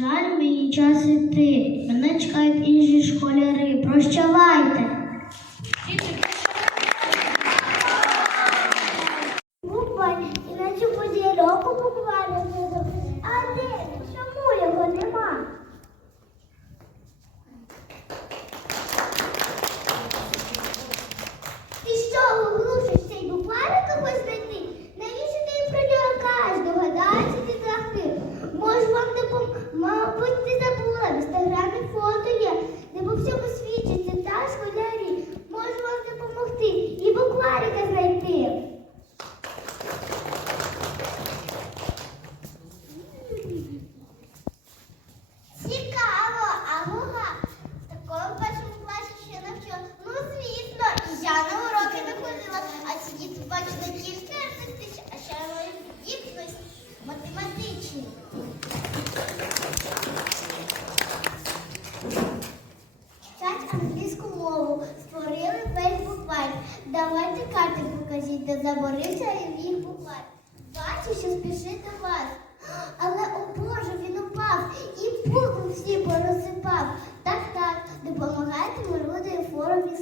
Жаль мені час іти. Мене чекають інші школяри. Прощавайте. Бувай, і на цю подію року Мабуть, ти забула, в інстаграмі фото є, де по всьому світу. Не заборився він у вас. Бачу, що спішити вас. Але, о Боже, він упав і пуклу всі порозсипав. Так, так, допомагайте мородою форумі.